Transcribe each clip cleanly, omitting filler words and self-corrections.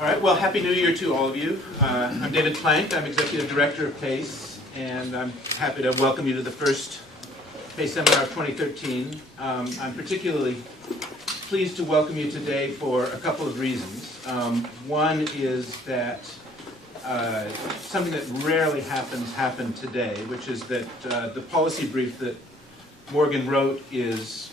All right, well, Happy New Year to all of you. I'm David Plank. I'm Executive Director of PACE, and I'm happy to welcome you to the first PACE Seminar of 2013. I'm particularly pleased to welcome you today for a couple of reasons. One is that something that rarely happened today, which is that the policy brief that Morgan wrote is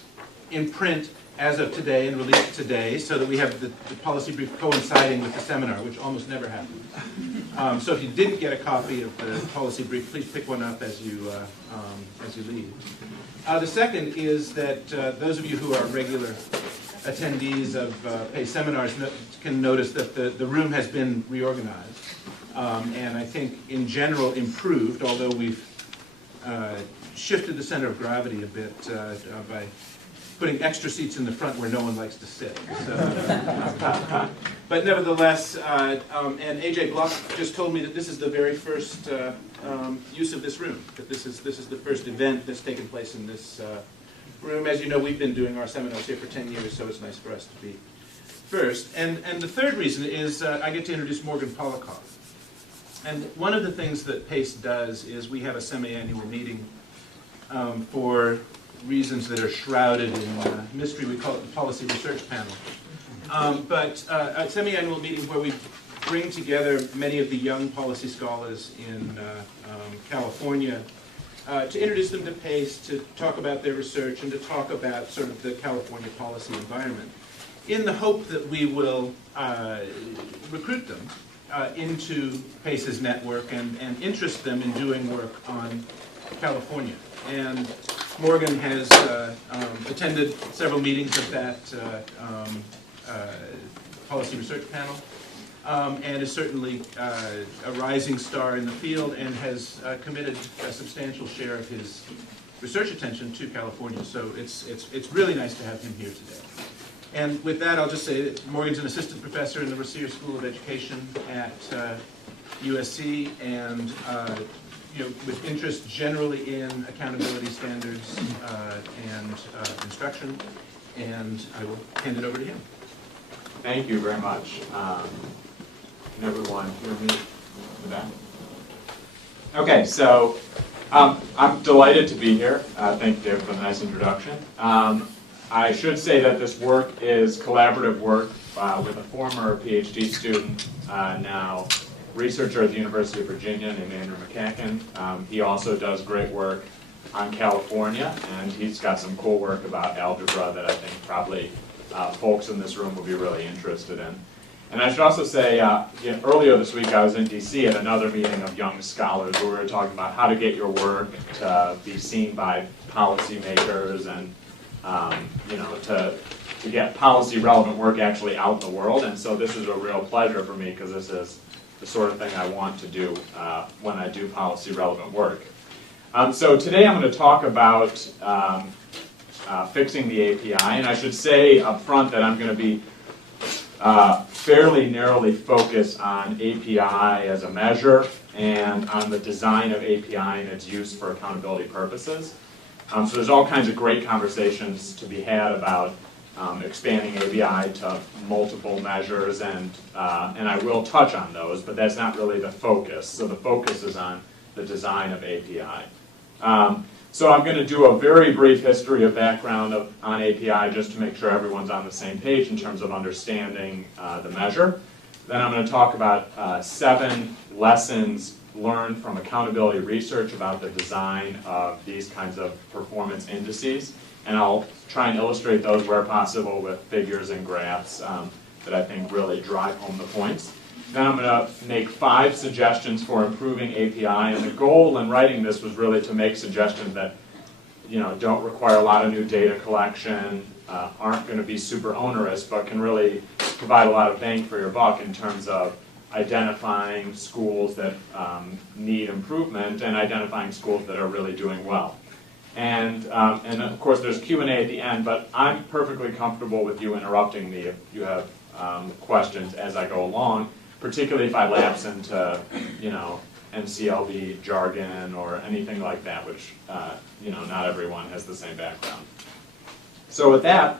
in print as of today and released today, so that we have the policy brief coinciding with the seminar, which almost never happens. So if you didn't get a copy of the policy brief, please pick one up as you leave. The second is that those of you who are regular attendees of PACE seminars can notice that the room has been reorganized, and I think in general improved, although we've shifted the center of gravity a bit by putting extra seats in the front where no one likes to sit. So, but nevertheless, and AJ Block just told me that this is the very first use of this room, that this is the first event that's taken place in this room. As you know, we've been doing our seminars here for 10 years, so it's nice for us to be first. And the third reason is I get to introduce Morgan Polikoff. And one of the things that PACE does is we have a semi-annual meeting for reasons that are shrouded in mystery. We call it the Policy Research Panel. But a semi-annual meeting where we bring together many of the young policy scholars in California to introduce them to PACE, to talk about their research, and to talk about sort of the California policy environment, in the hope that we will recruit them into PACE's network and interest them in doing work on California. And Morgan has attended several meetings of that policy research panel, and is certainly a rising star in the field, and has committed a substantial share of his research attention to California. So it's really nice to have him here today. And with that, I'll just say that Morgan's an assistant professor in the Rasier School of Education at USC, and with interest generally in accountability standards and instruction, and I will hand it over to him. Thank you very much. Can everyone hear me in the back? Okay, so I'm delighted to be here. Thank you, Dave, for the nice introduction. I should say that this work is collaborative work with a former PhD student, now researcher at the University of Virginia named Andrew McEachin. He also does great work on California, and he's got some cool work about algebra that I think probably folks in this room will be really interested in. And I should also say, earlier this week I was in DC at another meeting of young scholars where we were talking about how to get your work to be seen by policymakers and to get policy relevant work actually out in the world. And so this is a real pleasure for me, because this is the sort of thing I want to do when I do policy relevant work. So today I'm going to talk about fixing the API, and I should say up front that I'm going to be fairly narrowly focused on API as a measure and on the design of API and its use for accountability purposes. So there's all kinds of great conversations to be had about expanding API to multiple measures, and I will touch on those, but that's not really the focus. So the focus is on the design of API. So I'm going to do a very brief history of background on API just to make sure everyone's on the same page in terms of understanding the measure. Then I'm going to talk about 7 lessons learned from accountability research about the design of these kinds of performance indices. And I'll try and illustrate those where possible with figures and graphs that I think really drive home the points. Then I'm going to make 5 suggestions for improving API, and the goal in writing this was really to make suggestions that don't require a lot of new data collection, aren't going to be super onerous, but can really provide a lot of bang for your buck in terms of identifying schools that need improvement and identifying schools that are really doing well. And of course there's Q&A at the end, but I'm perfectly comfortable with you interrupting me if you have questions as I go along, particularly if I lapse into NCLB jargon or anything like that, which not everyone has the same background. So with that,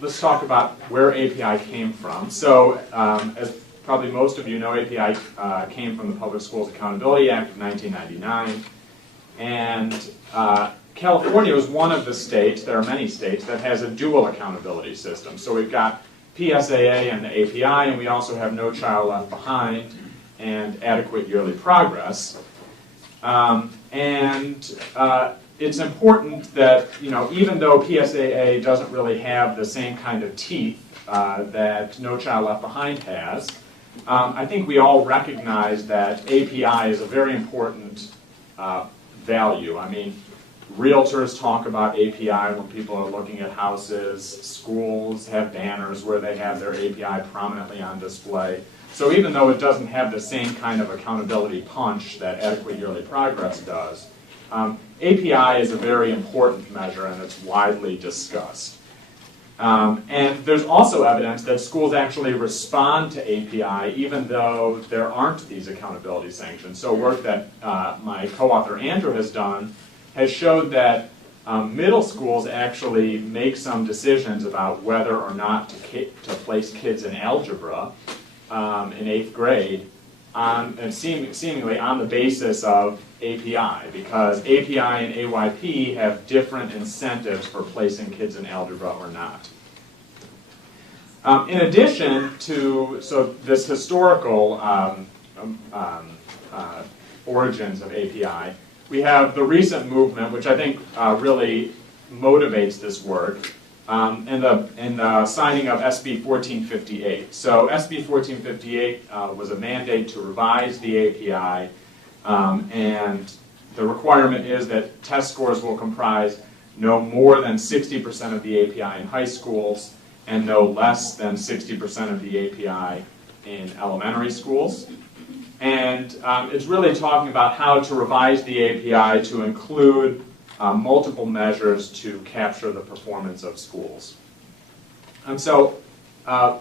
let's talk about where API came from. So, as probably most of you know, API came from the Public Schools Accountability Act of 1999. And California was one of the states, there are many states, that has a dual accountability system. So we've got PSAA and the API, and we also have No Child Left Behind and Adequate Yearly Progress. It's important that, even though PSAA doesn't really have the same kind of teeth that No Child Left Behind has, I think we all recognize that API is a very important value. I mean, realtors talk about API when people are looking at houses. Schools have banners where they have their API prominently on display. So even though it doesn't have the same kind of accountability punch that Adequate Yearly Progress does, API is a very important measure, and it's widely discussed. And there's also evidence that schools actually respond to API even though there aren't these accountability sanctions. So work that my co-author Andrew has done has showed that middle schools actually make some decisions about whether or not to place kids in algebra in 8th grade and seemingly on the basis of API, because API and AYP have different incentives for placing kids in algebra or not. In addition to this historical origins of API, we have the recent movement, which I think really motivates this work, in the signing of SB 1458. So SB 1458 was a mandate to revise the API, and the requirement is that test scores will comprise no more than 60% of the API in high schools and no less than 60% of the API in elementary schools. And it's really talking about how to revise the API to include multiple measures to capture the performance of schools. And so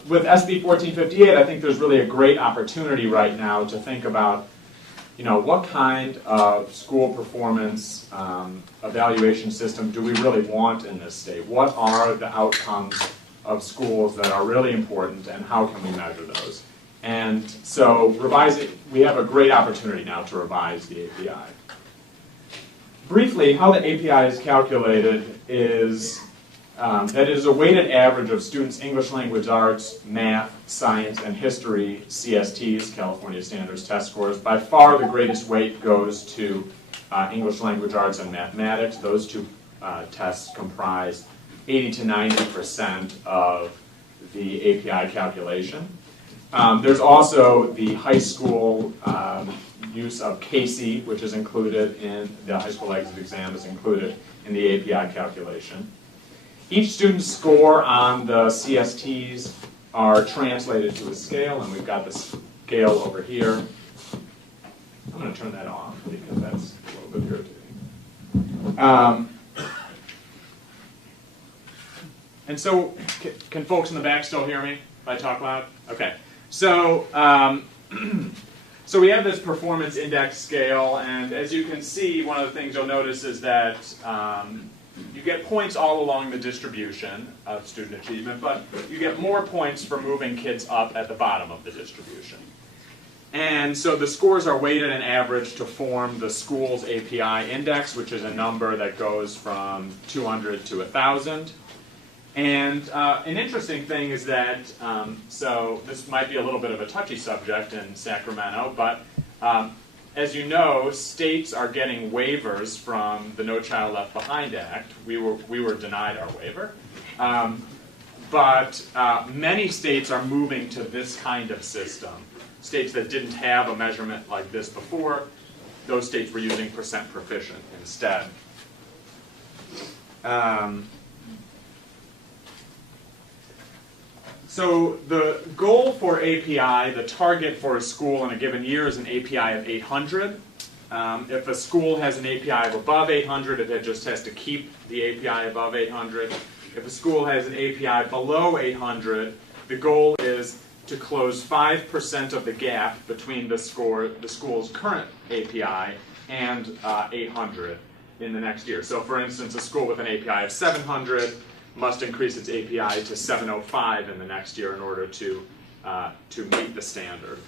with SB 1458, I think there's really a great opportunity right now to think about what kind of school performance evaluation system do we really want in this state? What are the outcomes of schools that are really important, and how can we measure those? And so we have a great opportunity now to revise the API. Briefly, how the API is calculated is that it is a weighted average of students' English language arts, math, science, and history CSTs, California Standards Test Scores. By far the greatest weight goes to English language arts and mathematics. Those two tests comprise 80 to 90% of the API calculation. There's also the high school use of CASE, which is included in the high school exit exam, is included in the API calculation. Each student's score on the CSTs are translated to a scale, and we've got the scale over here. I'm going to turn that off because that's a little bit irritating. And so, can folks in the back still hear me if I talk loud? Okay. So, so we have this performance index scale, and as you can see, one of the things you'll notice is that you get points all along the distribution of student achievement, but you get more points for moving kids up at the bottom of the distribution. And so the scores are weighted and averaged to form the school's API index, which is a number that goes from 200 to 1,000. And an interesting thing is that, so this might be a little bit of a touchy subject in Sacramento, but as you know, states are getting waivers from the No Child Left Behind Act. We were denied our waiver. But many states are moving to this kind of system. States that didn't have a measurement like this before, those states were using percent proficient instead. So the goal for API, the target for a school in a given year is an API of 800. If a school has an API of above 800, it just has to keep the API above 800. If a school has an API below 800, the goal is to close 5% of the gap between the school's current API and 800 in the next year. So for instance, a school with an API of 700, must increase its API to 705 in the next year in order to meet the standard.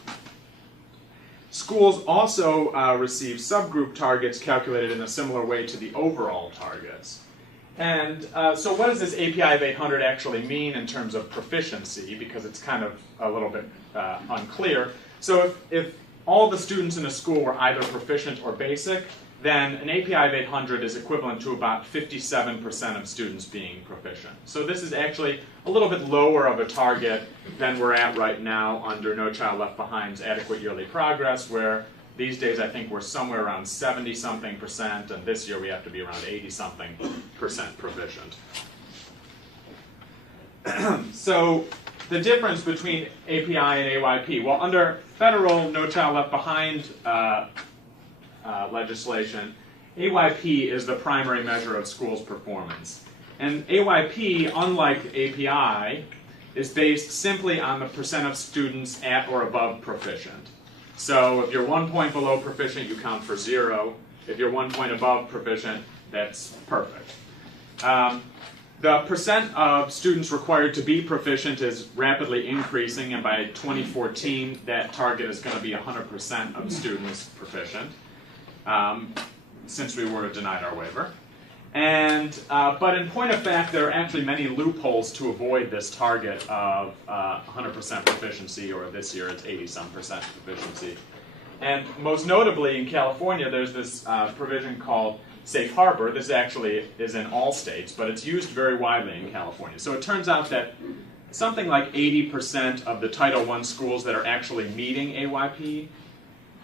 Schools also receive subgroup targets calculated in a similar way to the overall targets. And so what does this API of 800 actually mean in terms of proficiency? Because it's kind of a little bit unclear. So if all the students in a school were either proficient or basic, then an API of 800 is equivalent to about 57% of students being proficient. So this is actually a little bit lower of a target than we're at right now under No Child Left Behind's adequate yearly progress, where these days I think we're somewhere around 70-something%, and this year we have to be around 80-something% proficient. So the difference between API and AYP, well, under federal No Child Left Behind legislation, AYP is the primary measure of schools' performance. And AYP, unlike API, is based simply on the percent of students at or above proficient. So if you're 1 point below proficient, you count for 0. If you're 1 point above proficient, that's perfect. The percent of students required to be proficient is rapidly increasing, and by 2014, that target is going to be 100% of students proficient, since we were denied our waiver. And, but in point of fact, there are actually many loopholes to avoid this target of 100% proficiency, or this year it's 80-some% proficiency. And most notably in California, there's this provision called Safe Harbor. This actually is in all states, but it's used very widely in California. So it turns out that something like 80% of the Title I schools that are actually meeting AYP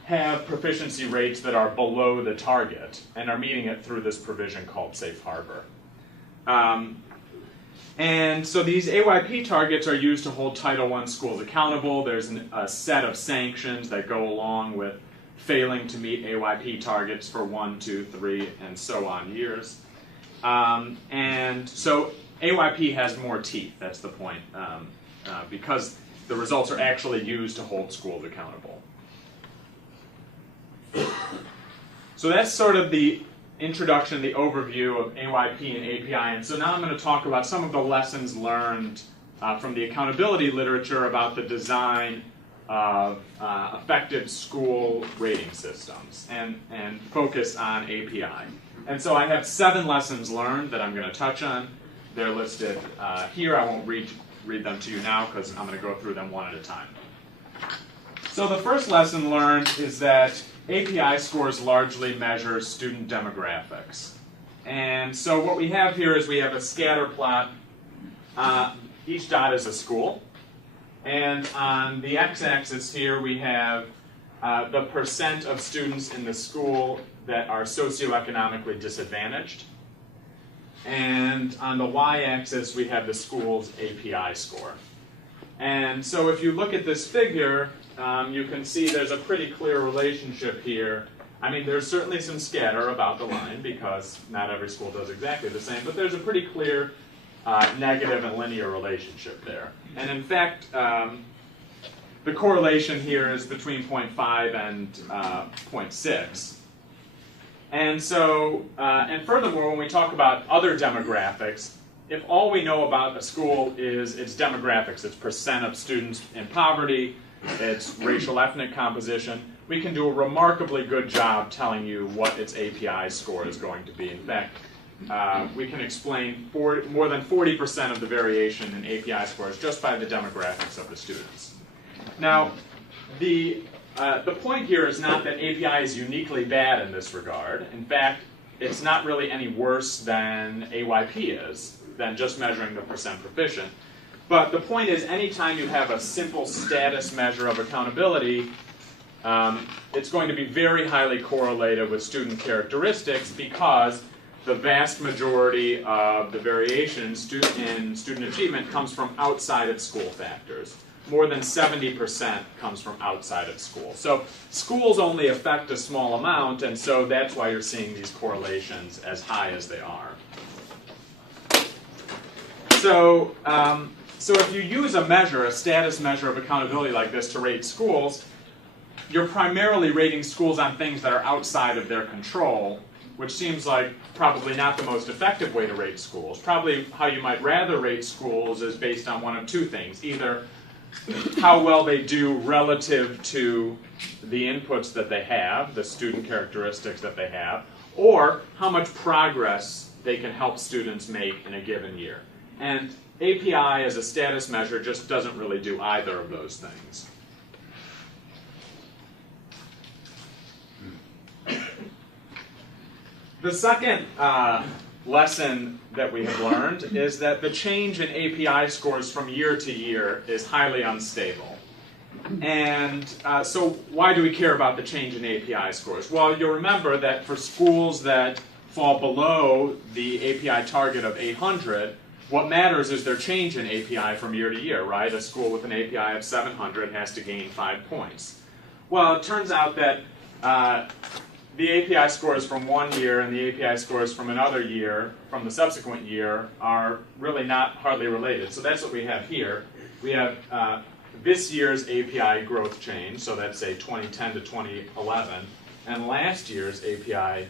have proficiency rates that are below the target and are meeting it through this provision called Safe Harbor. And so these AYP targets are used to hold Title I schools accountable. There's a set of sanctions that go along with failing to meet AYP targets for 1, 2, 3, and so on years. And so AYP has more teeth, that's the point, because the results are actually used to hold schools accountable. So that's sort of the introduction, the overview of AYP and API. And so now I'm going to talk about some of the lessons learned from the accountability literature about the design of effective school rating systems and focus on API. And so I have 7 lessons learned that I'm going to touch on. They're listed here. I won't read them to you now because I'm going to go through them one at a time. So the first lesson learned is that API scores largely measure student demographics. And so what we have here is we have a scatter plot. Each dot is a school. And on the x-axis here we have the percent of students in the school that are socioeconomically disadvantaged. And on the y-axis we have the school's API score. And so if you look at this figure, you can see there's a pretty clear relationship here. I mean, there's certainly some scatter about the line because not every school does exactly the same, but there's a pretty clear negative and linear relationship there. And in fact, the correlation here is between 0.5 and 0.6. And so, and furthermore, when we talk about other demographics, if all we know about a school is its demographics, its percent of students in poverty, its racial ethnic composition, we can do a remarkably good job telling you what its API score is going to be. In fact, we can explain more than 40% of the variation in API scores just by the demographics of the students. Now, the point here is not that API is uniquely bad in this regard. In fact, it's not really any worse than AYP is, than just measuring the percent proficient. But the point is, anytime you have a simple status measure of accountability, it's going to be very highly correlated with student characteristics because the vast majority of the variation in student achievement comes from outside of school factors. More than 70% comes from outside of school. So schools only affect a small amount, and so that's why you're seeing these correlations as high as they are. So, so if you use a measure, a status measure of accountability like this to rate schools, you're primarily rating schools on things that are outside of their control, which seems like probably not the most effective way to rate schools. Probably how you might rather rate schools is based on one of two things. Either how well they do relative to the inputs that they have, the student characteristics that they have, or how much progress they can help students make in a given year. And API as a status measure just doesn't really do either of those things. The second lesson that we have learned is that the change in API scores from year to year is highly unstable. And so why do we care about the change in API scores? Well, you'll remember that for schools that fall below the API target of 800, what matters is their change in API from year to year, right? A school with an API of 700 has to gain 5 points. Well, it turns out that the API scores from one year and the API scores from another year, from the subsequent year, are really not hardly related. So that's what we have here. We have this year's API growth change, so that's say 2010 to 2011, and last year's API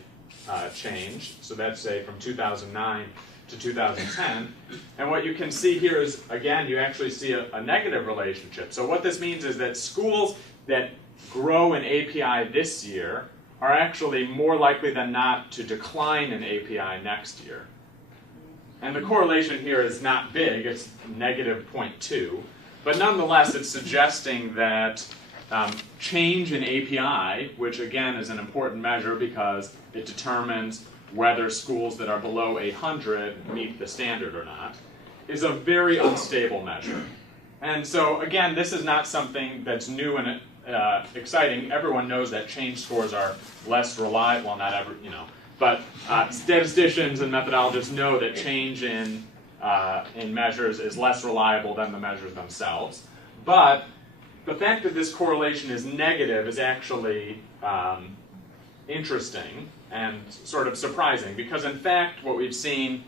change, so that's say from 2009 to 2010. And what you can see here is, again, you actually see a negative relationship. So what this means is that schools that grow in API this year are actually more likely than not to decline in API next year. And the correlation here is not big, it's negative 0.2, but nonetheless it's suggesting that change in API, which again is an important measure because it determines whether schools that are below 800 meet the standard or not, is a very unstable measure. And so again, this is not something that's new and exciting. Everyone knows that change scores are less reliable, well, not ever, but statisticians and methodologists know that change in measures is less reliable than the measures themselves. But the fact that this correlation is negative is actually interesting and sort of surprising, because in fact what we've seen,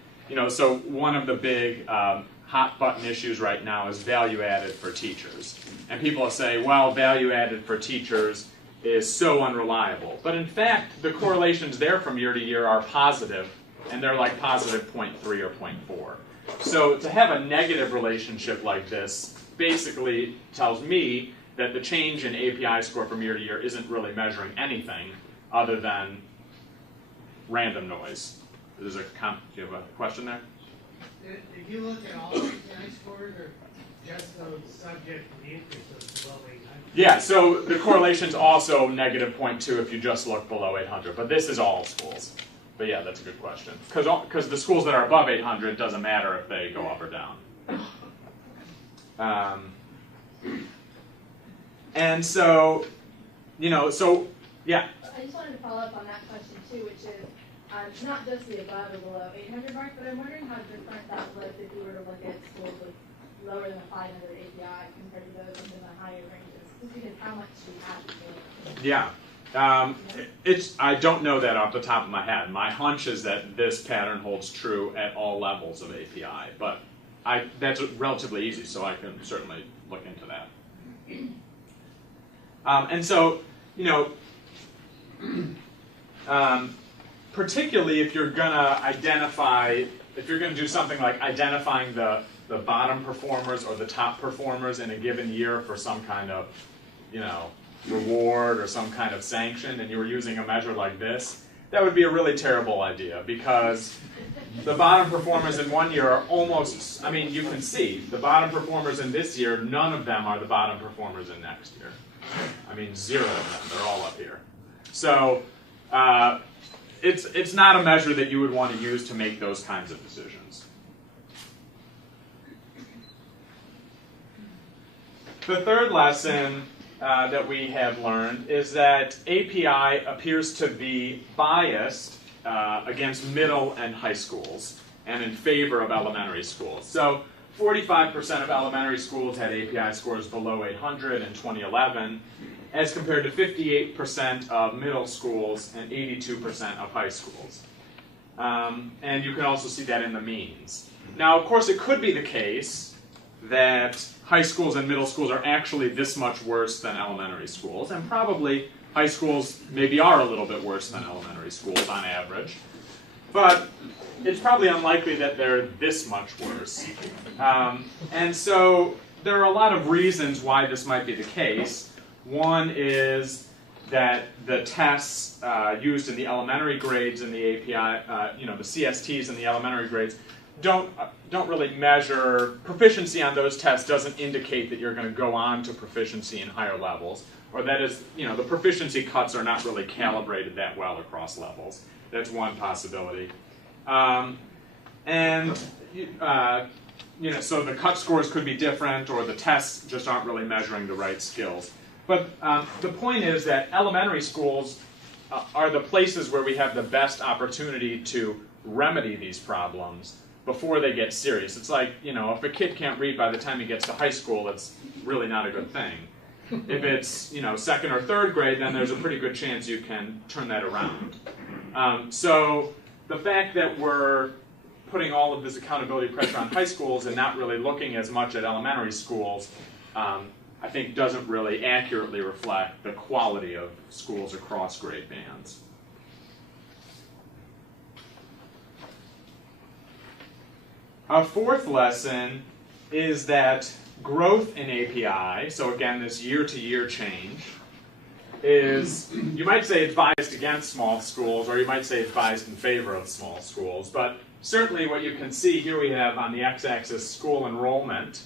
so one of the big hot button issues right now is value added for teachers. And people will say, well, value added for teachers is so unreliable. But in fact, the correlations there from year to year are positive, and they're like positive 0.3 or 0.4. So to have a negative relationship like this basically tells me that the change in API score from year to year isn't really measuring anything other than random noise. Do you have a question there? If you look at all API scores, or just those subject to the increase, those below 800? Yeah, so the correlation's also negative 0.2 if you just look below 800, but this is all schools. But yeah, that's a good question. Because the schools that are above 800, it doesn't matter if they go up or down. And so, yeah. I just wanted to follow up on that question too, which is not just the above or below 800 mark, but I'm wondering how different that looks if you were to look at schools with lower than 500 API compared to those in the higher ranges, just because how much we have to do. Yeah. I don't know that off the top of my head. My hunch is that this pattern holds true at all levels of API, but that's relatively easy, so I can certainly look into that. And so, particularly if you're going to do something like identifying the bottom performers or the top performers in a given year for some kind of, reward or some kind of sanction, and you were using a measure like this, that would be a really terrible idea, because the bottom performers in one year are almost, you can see, the bottom performers in this year, none of them are the bottom performers in next year. 0 of them, they're all up here. So it's not a measure that you would want to use to make those kinds of decisions. The third lesson that we have learned is that API appears to be biased against middle and high schools and in favor of elementary schools. So 45% of elementary schools had API scores below 800 in 2011, as compared to 58% of middle schools and 82% of high schools. And you can also see that in the means. Now, of course, it could be the case that high schools and middle schools are actually this much worse than elementary schools, and probably High schools maybe are a little bit worse than elementary schools on average, but it's probably unlikely that they're this much worse. And so there are a lot of reasons why this might be the case. One is that the tests used in the elementary grades in the API, the CSTs in the elementary grades, don't really measure proficiency on those tests. Doesn't indicate that you're going to go on to proficiency in higher levels, or that is, the proficiency cuts are not really calibrated that well across levels. That's one possibility. So the cut scores could be different, or the tests just aren't really measuring the right skills. But the point is that elementary schools are the places where we have the best opportunity to remedy these problems before they get serious. It's like, if a kid can't read by the time he gets to high school, it's really not a good thing. If it's, second or third grade, then there's a pretty good chance you can turn that around. So the fact that we're putting all of this accountability pressure on high schools and not really looking as much at elementary schools, I think doesn't really accurately reflect the quality of schools across grade bands. Our fourth lesson is that growth in API, so again, this year-to-year change, is, you might say it's biased against small schools, or you might say it's biased in favor of small schools, but certainly what you can see here, we have on the x-axis school enrollment,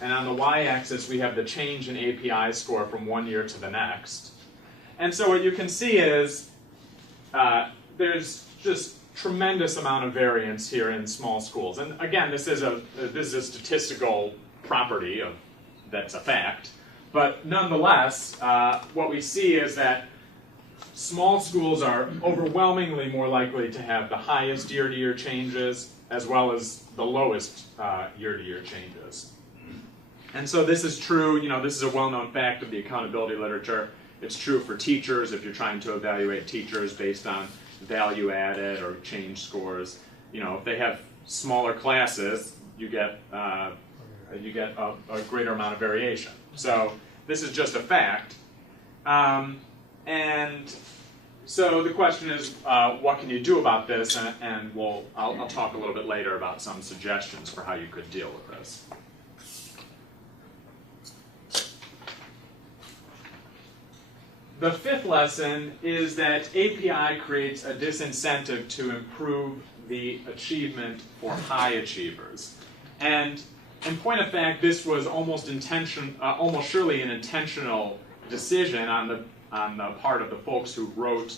and on the y-axis we have the change in API score from one year to the next. And so what you can see is there's just tremendous amount of variance here in small schools. And again, this is a statistical property that's a fact. But nonetheless, what we see is that small schools are overwhelmingly more likely to have the highest year-to-year changes as well as the lowest year-to-year changes. And so this is true, this is a well-known fact of the accountability literature. It's true for teachers if you're trying to evaluate teachers based on value added or change scores. If they have smaller classes, you get a greater amount of variation. So this is just a fact. And so the question is, what can you do about this? And I'll talk a little bit later about some suggestions for how you could deal with this. The fifth lesson is that API creates a disincentive to improve the achievement for high achievers. And in point of fact, this was almost surely an intentional decision on the part of the folks who wrote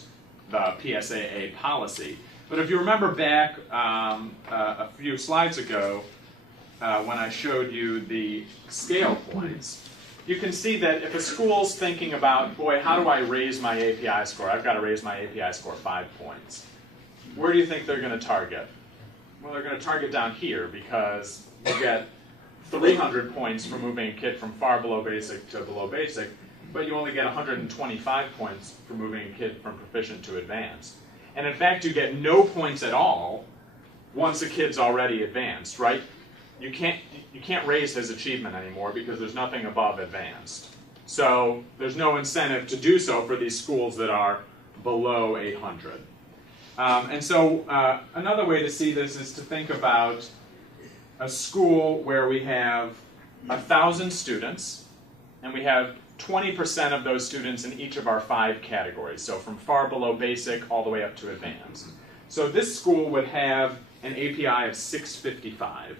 the PSAA policy. But if you remember back a few slides ago, when I showed you the scale points, you can see that if a school's thinking about, boy, how do I raise my API score? I've got to raise my API score 5 points. Where do you think they're going to target? Well, they're going to target down here because you get 300 points for moving a kid from far below basic to below basic, but you only get 125 points for moving a kid from proficient to advanced. And in fact, you get no points at all once a kid's already advanced, right? You can't raise his achievement anymore because there's nothing above advanced. So there's no incentive to do so for these schools that are below 800. And so another way to see this is to think about a school where we have 1,000 students, and we have 20% of those students in each of our 5 categories, so from far below basic all the way up to advanced. So this school would have an API of 655.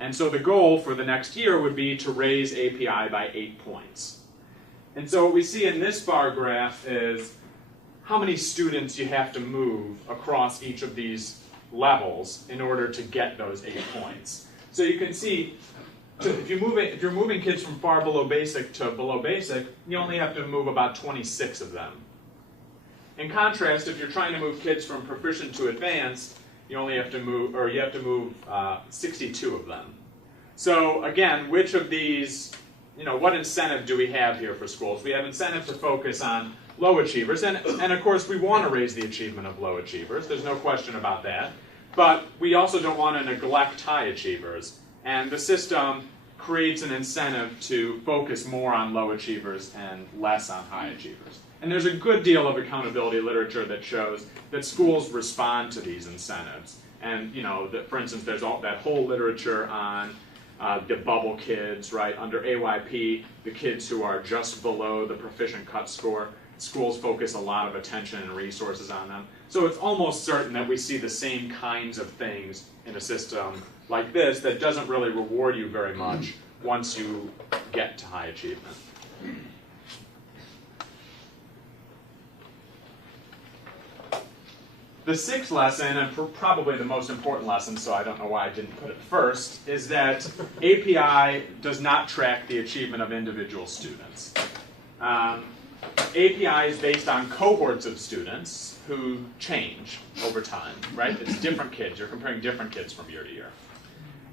And so the goal for the next year would be to raise API by 8 points. And so what we see in this bar graph is how many students you have to move across each of these levels in order to get those 8 points. So you can see, if you're moving kids from far below basic to below basic, you only have to move about 26 of them. In contrast, if you're trying to move kids from proficient to advanced, you have to move 62 of them. So again, which of these, what incentive do we have here for schools? We have incentive to focus on low achievers, and of course we want to raise the achievement of low achievers, there's no question about that, but we also don't want to neglect high achievers, and the system creates an incentive to focus more on low achievers and less on high achievers. And there's a good deal of accountability literature that shows that schools respond to these incentives. And for instance, there's that whole literature on the bubble kids, right? Under AYP, the kids who are just below the proficient cut score, schools focus a lot of attention and resources on them. So it's almost certain that we see the same kinds of things in a system like this that doesn't really reward you very much once you get to high achievement. The sixth lesson, and probably the most important lesson, so I don't know why I didn't put it first, is that API does not track the achievement of individual students. API is based on cohorts of students who change over time, right? It's different kids. You're comparing different kids from year to year.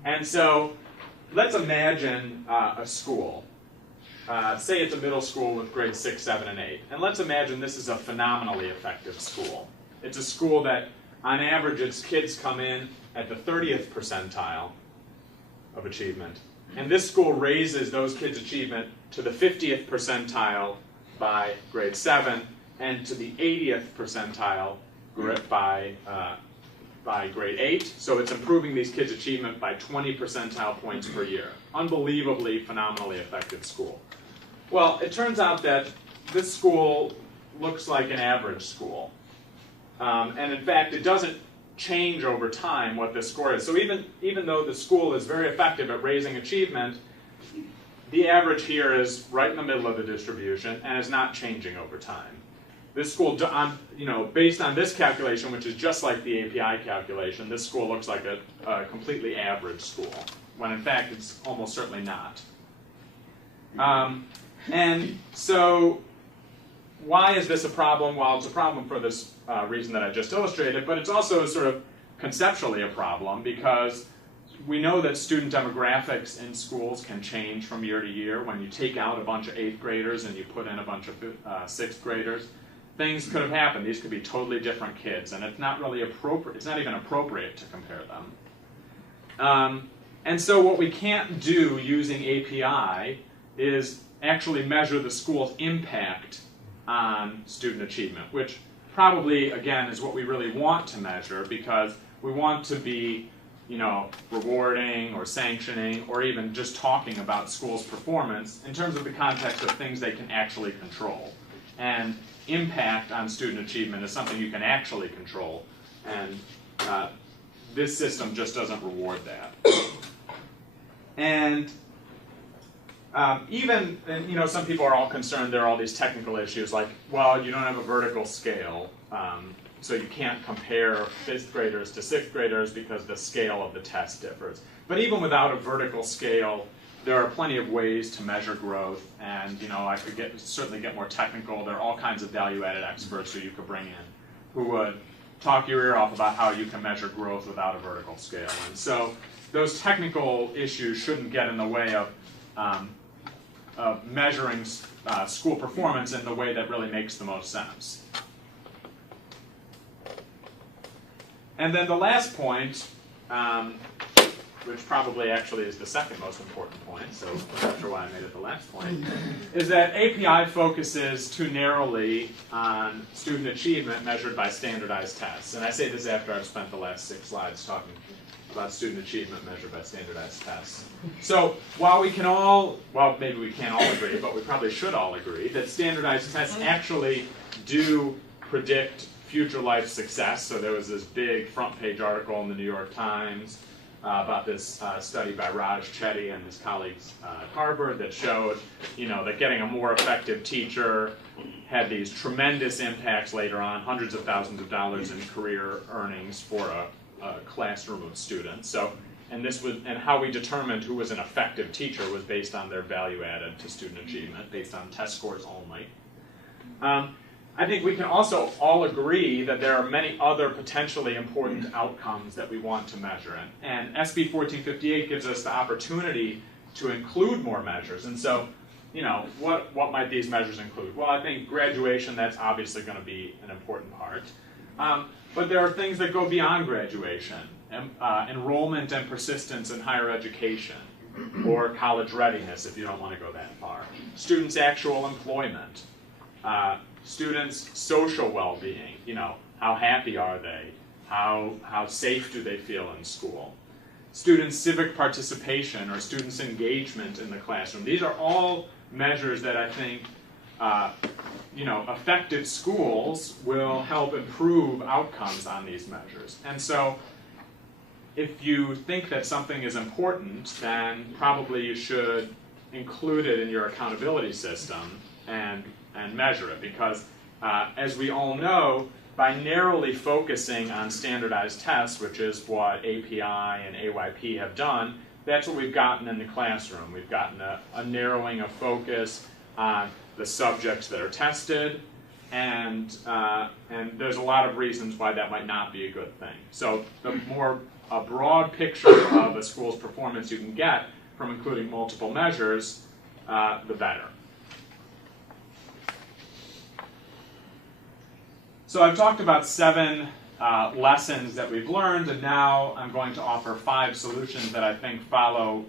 And so let's imagine a school. Say it's a middle school with grades 6, 7, and 8. And let's imagine this is a phenomenally effective school. It's a school that, on average, its kids come in at the 30th percentile of achievement. And this school raises those kids' achievement to the 50th percentile by grade 7 and to the 80th percentile by grade 8. So it's improving these kids' achievement by 20 percentile points per year. Unbelievably, phenomenally effective school. Well, it turns out that this school looks like an average school. And in fact, it doesn't change over time what the score is. So even though the school is very effective at raising achievement, the average here is right in the middle of the distribution and is not changing over time. This school, based on this calculation, which is just like the API calculation, this school looks like a completely average school, when in fact it's almost certainly not. And so why is this a problem? Well, it's a problem for this reason that I just illustrated, but it's also sort of conceptually a problem because we know that student demographics in schools can change from year to year. When you take out a bunch of 8th graders and you put in a bunch of 6th graders, things could have happened. These could be totally different kids, and it's not really appropriate. It's not even appropriate to compare them. And so what we can't do using API is actually measure the school's impact on student achievement, which probably, again, is what we really want to measure because we want to be, rewarding or sanctioning or even just talking about schools' performance in terms of the context of things they can actually control. And impact on student achievement is something you can actually control, and this system just doesn't reward that. And some people are all concerned there are all these technical issues like, well, you don't have a vertical scale, so you can't compare 5th graders to 6th graders because the scale of the test differs. But even without a vertical scale, there are plenty of ways to measure growth, and I could certainly get more technical. There are all kinds of value-added experts who you could bring in who would talk your ear off about how you can measure growth without a vertical scale. And so those technical issues shouldn't get in the way of measuring school performance in the way that really makes the most sense. And then the last point, which probably actually is the second most important point, so I'm not sure why I made it the last point, is that API focuses too narrowly on student achievement measured by standardized tests. And I say this after I've spent the last 6 slides talking about student achievement measured by standardized tests. So while we can all, well, maybe we can't all agree, but we probably should all agree that standardized tests actually do predict future life success. So there was this big front page article in the New York Times about this study by Raj Chetty and his colleagues at Harvard that showed, that getting a more effective teacher had these tremendous impacts later on, hundreds of thousands of dollars in career earnings for a classroom of students. So, and how we determined who was an effective teacher was based on their value added to student achievement, based on test scores only. I think we can also all agree that there are many other potentially important outcomes that we want to measure. And SB 1458 gives us the opportunity to include more measures. And so, what might these measures include? Well, I think graduation, that's obviously going to be an important part. But there are things that go beyond graduation. Enrollment and persistence in higher education, or college readiness if you don't want to go that far. Students' actual employment. students' social well-being. You know, how happy are they? How safe do they feel in school? Students' civic participation or students' engagement in the classroom. These are all measures that I think effective schools will help improve outcomes on these measures. And so if you think that something is important, then probably you should include it in your accountability system and measure it. Because as we all know, by narrowly focusing on standardized tests, which is what API and AYP have done, that's what we've gotten in the classroom. We've gotten a narrowing of focus on the subjects that are tested, and there's a lot of reasons why that might not be a good thing. So the more a broad picture of a school's performance you can get from including multiple measures, the better. So I've talked about 7 lessons that we've learned, and now I'm going to offer 5 solutions that I think follow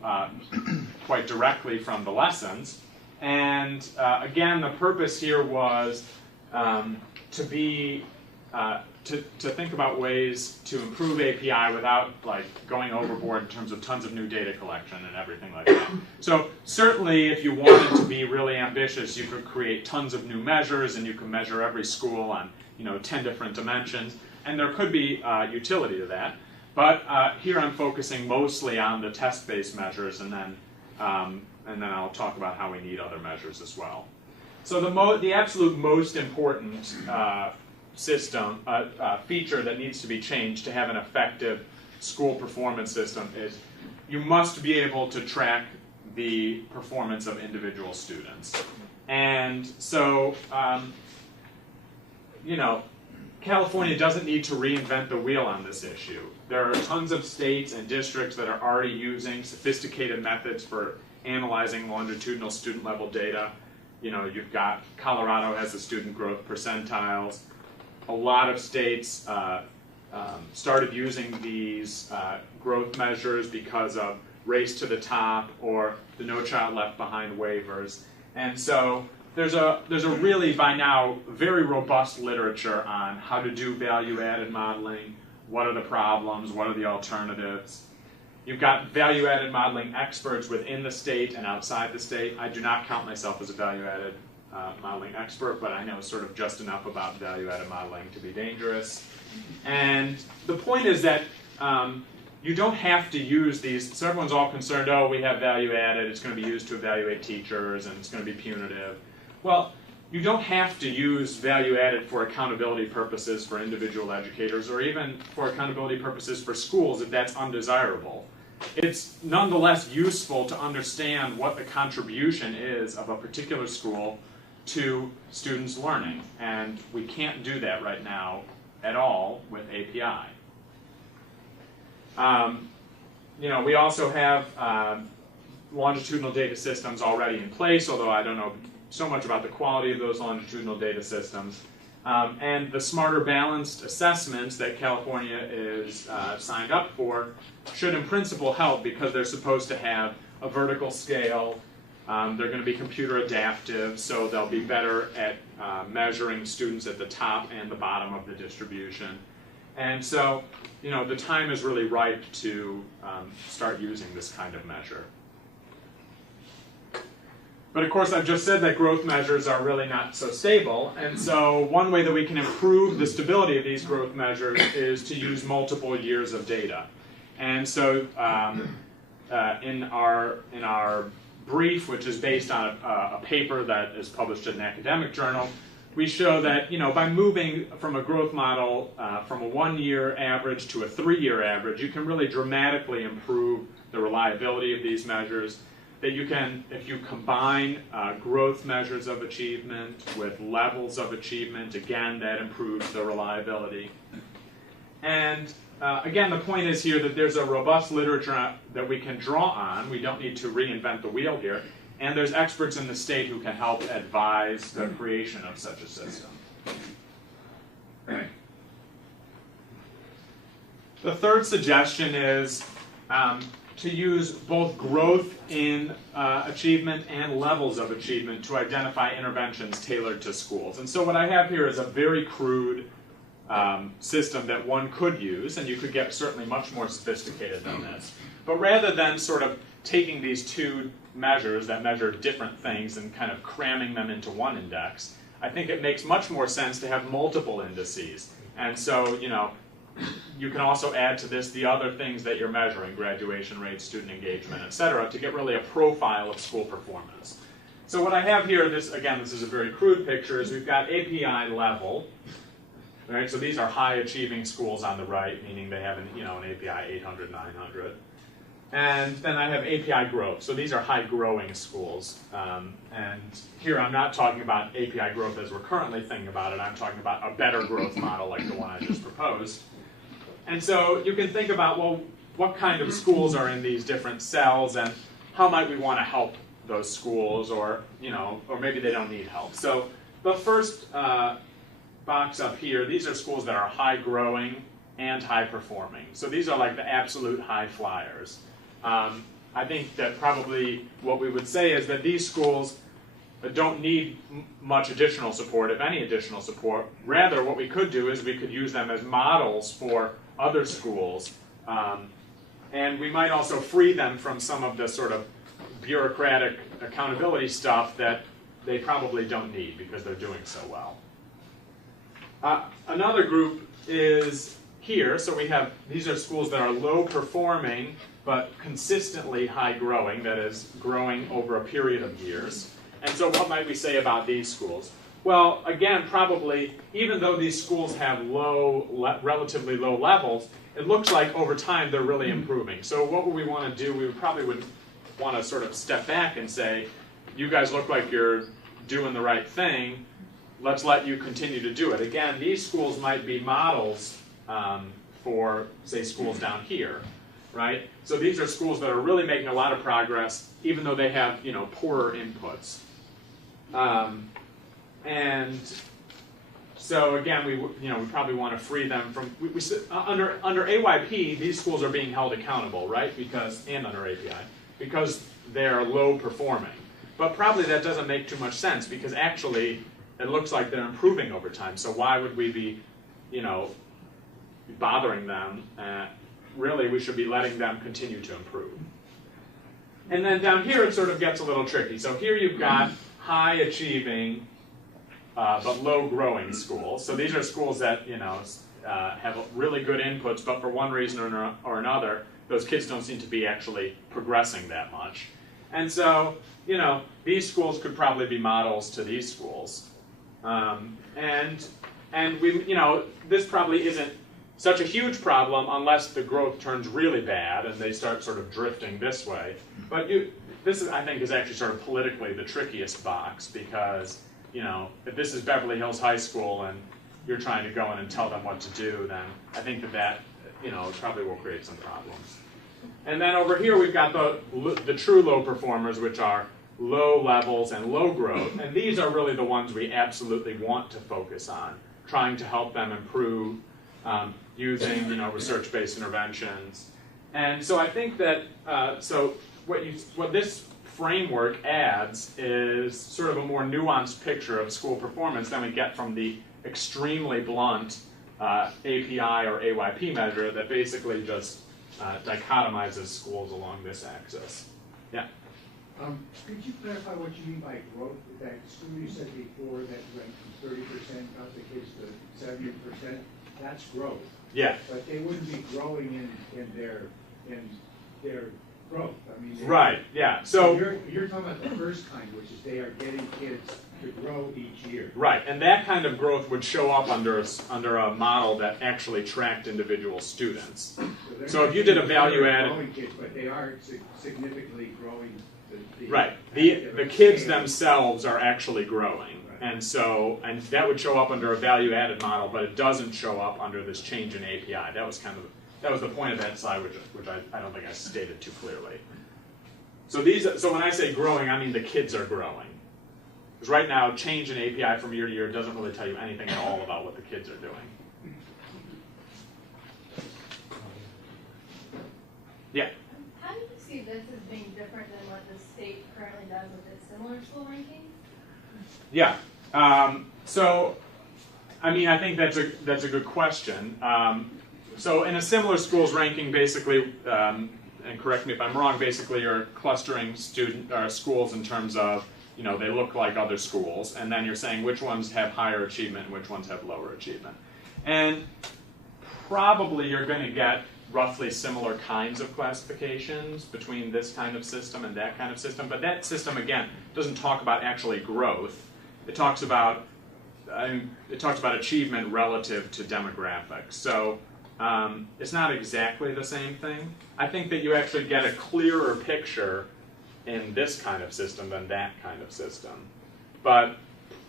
quite directly from the lessons. And again, the purpose here was to think about ways to improve API without going overboard in terms of tons of new data collection and everything like that. So certainly, if you wanted to be really ambitious, you could create tons of new measures, and you could measure every school on 10 different dimensions, and there could be utility to that. But here I'm focusing mostly on the test-based measures, and then I'll talk about how we need other measures as well. So the absolute most important feature that needs to be changed to have an effective school performance system is you must be able to track the performance of individual students. And so, California doesn't need to reinvent the wheel on this issue. There are tons of states and districts that are already using sophisticated methods for analyzing longitudinal student level data. You've got Colorado has the student growth percentiles. A lot of states started using these growth measures because of Race to the Top or the No Child Left Behind waivers. And so there's a really, by now, very robust literature on how to do value-added modeling, what are the problems, what are the alternatives. You've got value-added modeling experts within the state and outside the state. I do not count myself as a value-added modeling expert, but I know sort of just enough about value-added modeling to be dangerous. And the point is that you don't have to use these. So everyone's all concerned, oh, we have value-added, it's going to be used to evaluate teachers, and it's going to be punitive. Well, you don't have to use value-added for accountability purposes for individual educators, or even for accountability purposes for schools if that's undesirable. It's nonetheless useful to understand what the contribution is of a particular school to students' learning, and we can't do that right now at all with API. We also have longitudinal data systems already in place, although I don't know so much about the quality of those longitudinal data systems. And the smarter balanced assessments that California is signed up for should in principle help because they're supposed to have a vertical scale. They're going to be computer adaptive, so they'll be better at measuring students at the top and the bottom of the distribution. And so, the time is really ripe to start using this kind of measure. But of course, I've just said that growth measures are really not so stable, and so one way that we can improve the stability of these growth measures is to use multiple years of data. And so in our brief, which is based on a paper that is published in an academic journal, we show that by moving from a growth model from a 1-year average to a 3-year average, you can really dramatically improve the reliability of these measures. That you can, if you combine growth measures of achievement with levels of achievement, again, that improves the reliability. And again, the point is here that there's a robust literature that we can draw on. We don't need to reinvent the wheel here. And there's experts in the state who can help advise the creation of such a system. The third suggestion is to use both growth in achievement and levels of achievement to identify interventions tailored to schools. And so what I have here is a very crude system that one could use, and you could get certainly much more sophisticated than this. But rather than sort of taking these two measures that measure different things and kind of cramming them into one index, I think it makes much more sense to have multiple indices. And so, you know, you can also add to this the other things that you're measuring, graduation rates, student engagement, et cetera, to get really a profile of school performance. So what I have here, this is a very crude picture, is we've got API level. Right, so these are high achieving schools on the right, meaning they have an API 800, 900. And then I have API growth. So these are high growing schools. And here I'm not talking about API growth as we're currently thinking about it. I'm talking about a better growth model like the one I just proposed. And so you can think about, well, what kind of schools are in these different cells and how might we want to help those schools, or maybe they don't need help. So the first box up here, these are schools that are high growing and high performing. So these are like the absolute high flyers. I think that probably what we would say is that these schools don't need much additional support, if any additional support. Rather, what we could do is we could use them as models for other schools. And we might also free them from some of the sort of bureaucratic accountability stuff that they probably don't need because they're doing so well. Another group is here. So we have, these are schools that are low performing but consistently high growing, that is, growing over a period of years. And so what might we say about these schools? Well, again, probably, even though these schools have relatively low levels, it looks like over time they're really improving. So what would we want to do? We probably would want to sort of step back and say, you guys look like you're doing the right thing. Let's let you continue to do it. Again, these schools might be models for, say, schools down here, right? So these are schools that are really making a lot of progress, even though they have, poorer inputs. And so again, we probably want to free them from, under AYP, these schools are being held accountable, right? And under API, because they're low performing. But probably that doesn't make too much sense, because actually it looks like they're improving over time. So why would we be, bothering them? Really, we should be letting them continue to improve. And then down here, it sort of gets a little tricky. So here you've got high achieving, but low growing schools. So these are schools that, have really good inputs, but for one reason or another, those kids don't seem to be actually progressing that much. And so, these schools could probably be models to these schools. And we, this probably isn't such a huge problem unless the growth turns really bad and they start sort of drifting this way. But this is, I think, is actually sort of politically the trickiest box, because, if this is Beverly Hills High School and you're trying to go in and tell them what to do, then I think that probably will create some problems. And then over here we've got the true low performers, which are low levels and low growth. And these are really the ones we absolutely want to focus on, trying to help them improve using research-based interventions. And so I think that what this framework adds is sort of a more nuanced picture of school performance than we get from the extremely blunt API or AYP measure that basically just dichotomizes schools along this axis. Yeah? Could you clarify what you mean by growth? That school you said before that went from 30% got the kids to 70%, that's growth. Yeah. But they wouldn't be growing in their growth. I mean, right. Yeah. So you're talking about the first kind, which is they are getting kids to grow each year. Right, and that kind of growth would show up under a model that actually tracked individual students. So if you did a value-added, growing kids, but they are significantly growing. Right, the kids themselves are actually growing, right. And that would show up under a value-added model, but it doesn't show up under this change in API. That was the point of that slide, which I don't think I stated too clearly. So when I say growing, I mean the kids are growing. Because right now, change in API from year to year doesn't really tell you anything at all about what the kids are doing. How Yeah? do you currently does with its similar school rankings? Yeah. So, I mean, I think that's a good question. So, in a similar schools ranking, basically, and correct me if I'm wrong, basically you're clustering schools in terms of, you know, they look like other schools, and then you're saying which ones have higher achievement and which ones have lower achievement. And probably you're going to get roughly similar kinds of classifications between this kind of system and that kind of system, but that system, again, doesn't talk about actually growth. It talks about achievement relative to demographics. So it's not exactly the same thing. I think that you actually get a clearer picture in this kind of system than that kind of system. But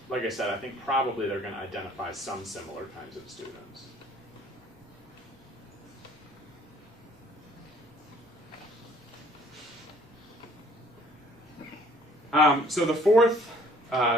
like I said, I think probably they're going to identify some similar kinds of students. So the fourth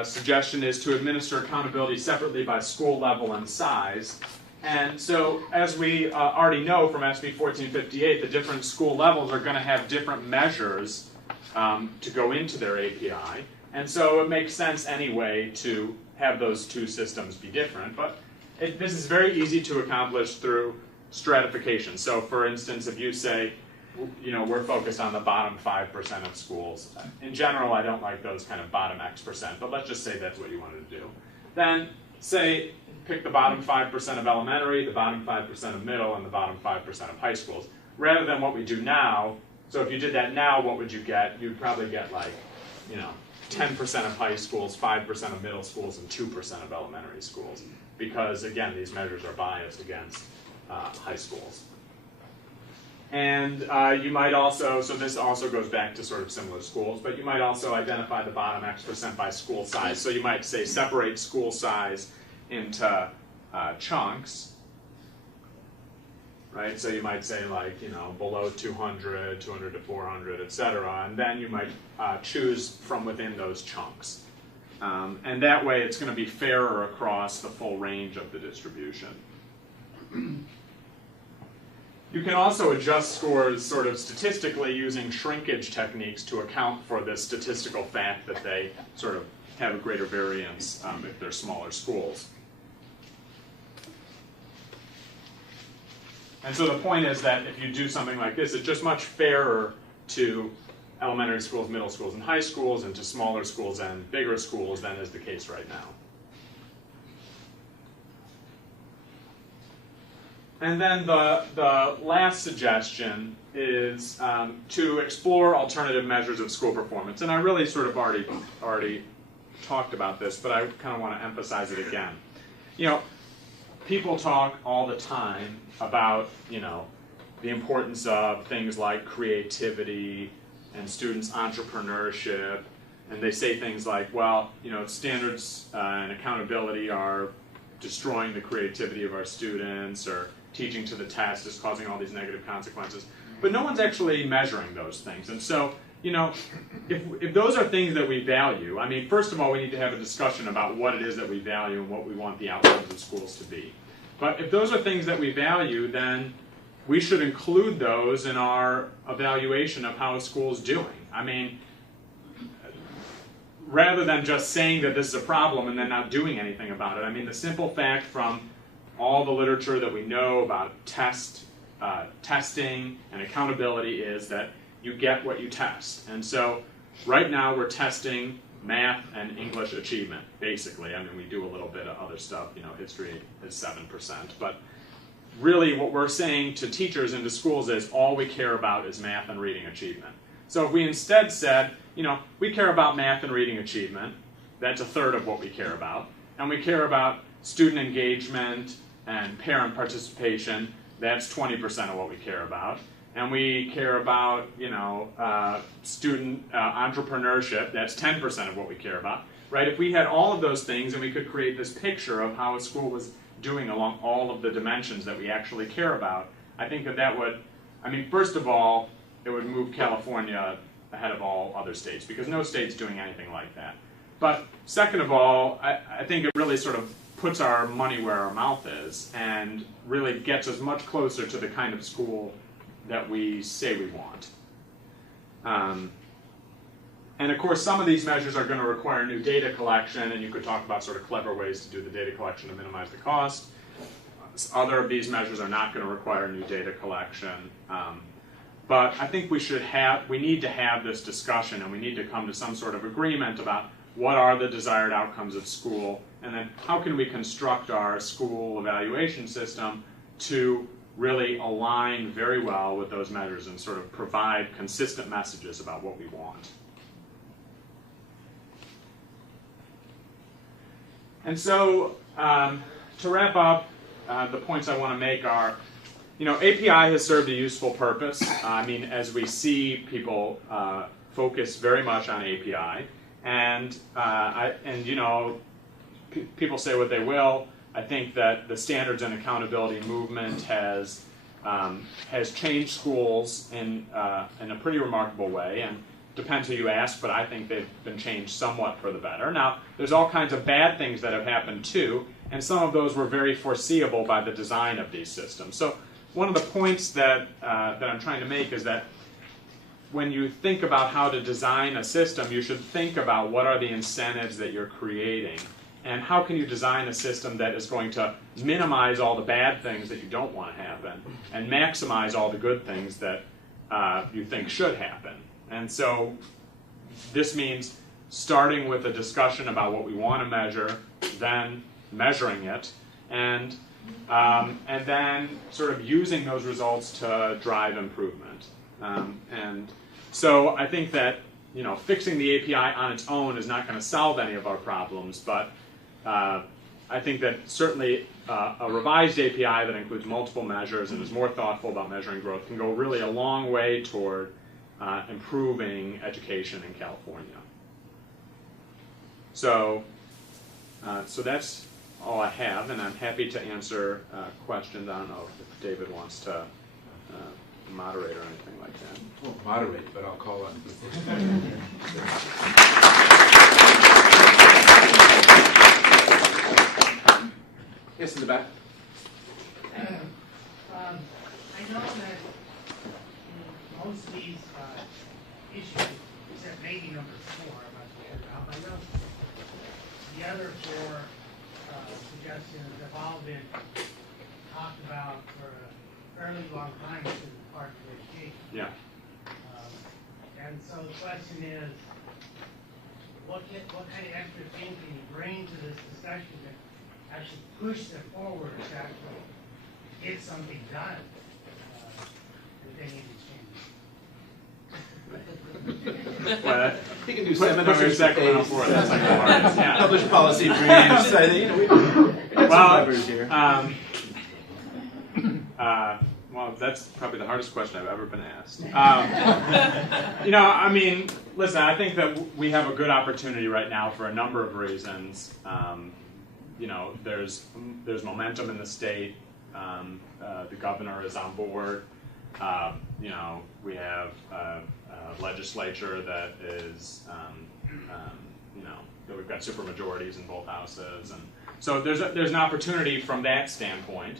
suggestion is to administer accountability separately by school level and size. And so, as we already know from SB 1458, the different school levels are going to have different measures to go into their API. And so it makes sense anyway to have those two systems be different. But this is very easy to accomplish through stratification. So for instance, if you say, you know, we're focused on the bottom 5% of schools. In general, I don't like those kind of bottom X%, but let's just say that's what you wanted to do. Then say, pick the bottom 5% of elementary, the bottom 5% of middle, and the bottom 5% of high schools. Rather than what we do now, so if you did that now, what would you get? You'd probably get like, you know, 10% of high schools, 5% of middle schools, and 2% of elementary schools. Because again, these measures are biased against high schools. And you might also, so this also goes back to sort of similar schools, but you might also identify the bottom X% by school size. So you might say separate school size into chunks, right? So you might say like, you know, below 200, 200 to 400, et cetera, and then you might choose from within those chunks. And that way it's going to be fairer across the full range of the distribution. You can also adjust scores sort of statistically using shrinkage techniques to account for this statistical fact that they sort of have a greater variance if they're smaller schools. And so the point is that if you do something like this, it's just much fairer to elementary schools, middle schools, and high schools, and to smaller schools and bigger schools than is the case right now. And then the last suggestion is to explore alternative measures of school performance. And I really sort of already talked about this, but I kind of want to emphasize it again. You know, people talk all the time about, you know, the importance of things like creativity and students' entrepreneurship. And they say things like, well, you know, standards and accountability are destroying the creativity of our students, or teaching to the test is causing all these negative consequences. But no one's actually measuring those things. And so, you know, if those are things that we value, I mean, first of all, we need to have a discussion about what it is that we value and what we want the outcomes of schools to be. But if those are things that we value, then we should include those in our evaluation of how a school is doing. I mean, rather than just saying that this is a problem and then not doing anything about it. I mean, the simple fact from all the literature that we know about testing and accountability is that you get what you test. And so right now we're testing math and English achievement, basically. I mean, we do a little bit of other stuff. You know, history is 7%. But really what we're saying to teachers and to schools is all we care about is math and reading achievement. So if we instead said, you know, we care about math and reading achievement, that's a third of what we care about. And we care about student engagement and parent participation, that's 20% of what we care about. And we care about, you know, student entrepreneurship, that's 10% of what we care about, right? If we had all of those things and we could create this picture of how a school was doing along all of the dimensions that we actually care about, I think that that would, I mean, first of all, it would move California ahead of all other states, because no state's doing anything like that. But second of all, I think it really sort of puts our money where our mouth is and really gets us much closer to the kind of school that we say we want. And of course, some of these measures are going to require new data collection, and you could talk about sort of clever ways to do the data collection to minimize the cost. Other of these measures are not going to require new data collection. But I think we need to have this discussion, and we need to come to some sort of agreement about what are the desired outcomes of school, and then how can we construct our school evaluation system to really align very well with those measures and sort of provide consistent messages about what we want. And so, to wrap up, the points I want to make are, API has served a useful purpose. I mean, as we see, people focus very much on API, and people say what they will. I think that the standards and accountability movement has changed schools in a pretty remarkable way, and depends who you ask, but I think they've been changed somewhat for the better. Now, there's all kinds of bad things that have happened too, and some of those were very foreseeable by the design of these systems. So one of the points that I'm trying to make is that when you think about how to design a system, you should think about what are the incentives that you're creating, and how can you design a system that is going to minimize all the bad things that you don't want to happen, and maximize all the good things that you think should happen. And so this means starting with a discussion about what we want to measure, then measuring it, and then sort of using those results to drive improvement. And so I think that fixing the API on its own is not going to solve any of our problems, but I think that certainly a revised API that includes multiple measures and is more thoughtful about measuring growth can go really a long way toward improving education in California. So that's all I have, and I'm happy to answer questions. I don't know if David wants to moderate or anything like that. I won't moderate, but I'll call on people. Yes, in the back. I know that most of these issues, except maybe number 4, I'm not sure about, but I know the other 4 suggestions have all been talked about for a fairly long time as part of education. Yeah. And so the question is, what kind of extra thing can you bring to this discussion that actually push them forward to actually get something done with any of these changes? Well, You can do put seminars, Sacramento for it. That's like the hardest. Yeah. publish policy briefs. I think, we got some levers here. Well, that's probably the hardest question I've ever been asked. I mean, listen, I think that we have a good opportunity right now for a number of reasons. There's momentum in the state. The governor is on board. We have a legislature that is, that we've got supermajorities in both houses, and so there's an opportunity from that standpoint.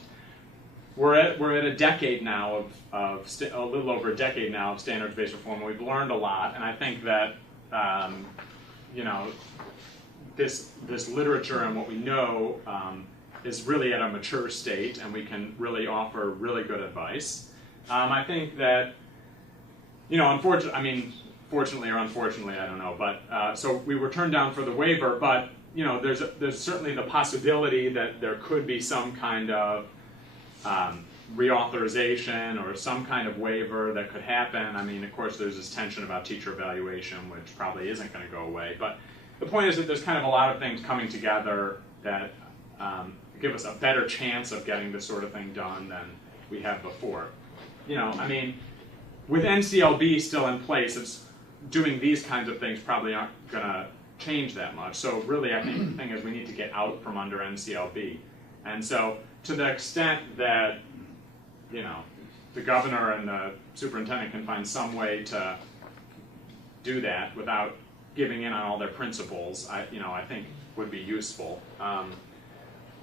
We're at a decade now of a little over a decade now of standards-based reform. We've learned a lot, and I think that this literature and what we know is really at a mature state, and we can really offer really good advice. I think that fortunately or unfortunately, I don't know, but so we were turned down for the waiver, but there's certainly the possibility that there could be some kind of reauthorization or some kind of waiver that could happen. I mean, of course, there's this tension about teacher evaluation, which probably isn't going to go away. But the point is that there's kind of a lot of things coming together that give us a better chance of getting this sort of thing done than we have before. With NCLB still in place, it's doing these kinds of things probably aren't going to change that much. So really, I think the thing is we need to get out from under NCLB. And so to the extent that, the governor and the superintendent can find some way to do that without giving in on all their principles, I think would be useful.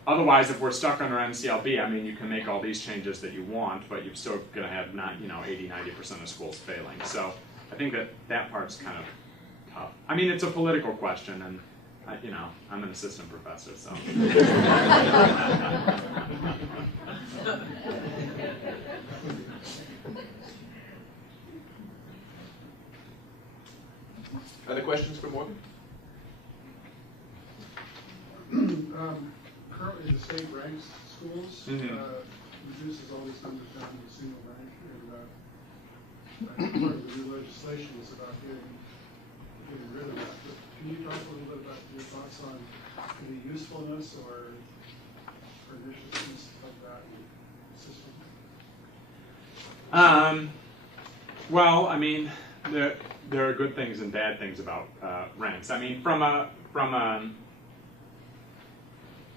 Otherwise, if we're stuck under NCLB, you can make all these changes that you want, but you're still going to have 80-90% of schools failing. So I think that part's kind of tough. I mean, it's a political question, and you know, I'm an assistant professor, so. Other questions for Morgan? Currently, the state ranks schools, reduces all these numbers down to a single rank, and I think part of the new legislation is about getting rid of that. But can you talk a little bit about your thoughts on the usefulness or perniciousness of that system? Well, I mean, there are good things and bad things about ranks. I mean,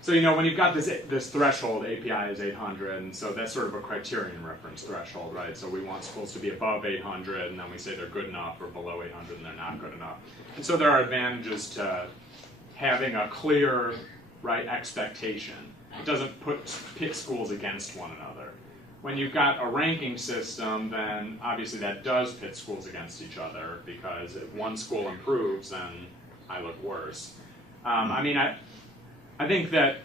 so you know, when you've got this threshold, API is 800, and so that's sort of a criterion reference threshold, right? So we want schools to be above 800, and then we say they're good enough, or below 800, and they're not good enough. And so there are advantages to having a clear, right, expectation. It doesn't pit schools against one another. When you've got a ranking system, then obviously that does pit schools against each other, because if one school improves, then I look worse. I mean, I think that